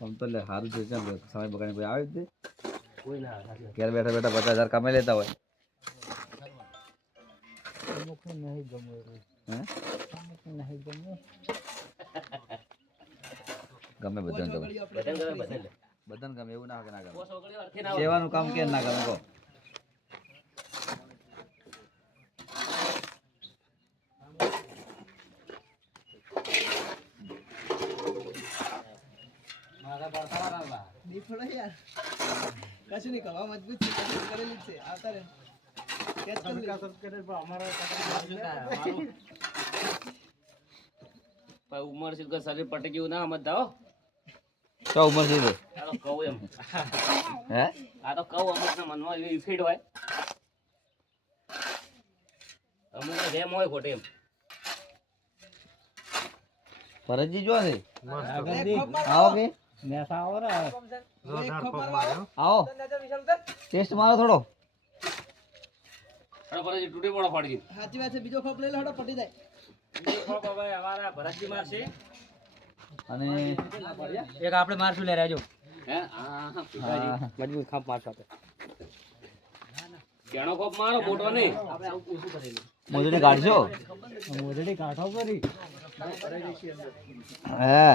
આમ તો લે સારું છે સમય બગાડીને કોઈ આવે જ નહીં. કોઈ ના આવે. ઘેર બેઠા બેઠા 50,000 કમાઈ લેતા હોય. નહીં ગમે હે નહીં ગમે ગમે બધાને ગમે બધાને ગમે એવું ના હોય કે ના ગમે. સેવાનું કામ કેમ ના ગમે કહો. કશું નહીં કરવા મજબૂત છે કરેલી છે આવતા રહે ઉમર છે શરીર પટકી એવું ના સમજતા હો. તો ઉંમર છે આ તો કહું એમ હે આ તો કહું અમુક ના મનમાં એવી ઇફેક્ટ હોય અમુક રેમ હોય ખોટે એમ. ફરજી જો છે આવો કે આવો ટેસ્ટ મારો થોડો. અરે ભરતજી તૂટે પડો ફાડી સાચી વાત છે બીજો ખોપ લઈ લો હડો પટી જાય દીધો ખોપ હવે અમારા ભરતજી મારશે અને એક આપણે મારશું લે રહેજો હે હા મજબૂત ખાપ મારશો આપણે કેણો ખોપ મારો મોટો નહીં આપણે આવું પૂછું કરેલું મોજડી કાઢશો મોજડી કાઢો કરી હે